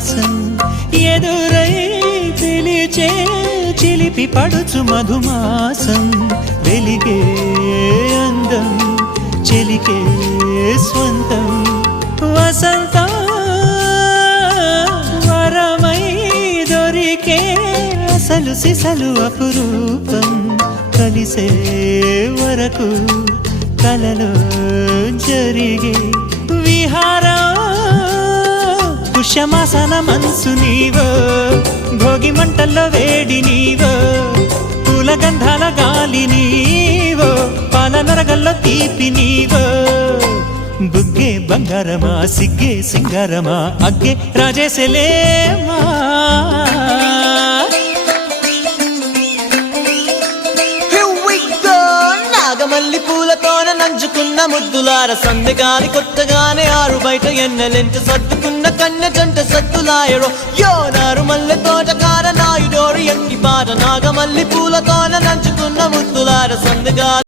విలాసం ఎదురై పిలిచే చిలిపి పడుచు మధుమాసం వెలిగే అందం చెలికే స్వంతం వసంతం వరమై దొరికే అసలు సిసలు అపురూపం కలిసే వరకు కలలో జరిగే విహారం పుష్యమాసన మనసు నీవో భోగి మంటల్లో వేడి నీవో పూల గంధాల గాలి నీవో పాల నరగల్లో తీపి నీవో బుగ్గే బంగారమా సిగ్గే సింగారమా అగ్గే రాజేసలేమా నాగమల్లి పూలతోన నంచుకున్న ముద్దులార సందెగాలి కొట్టగానే ఆరు బయట ఎన్నెలెంట సర్దుకున్న కన్నె జంట సద్దులాయరో యో నారు మల్లె తోటకార నాయుడోరు ఎండి పాట నాగమల్లి పూలతోన నంచుకున్న ముద్దులార సందెగాలి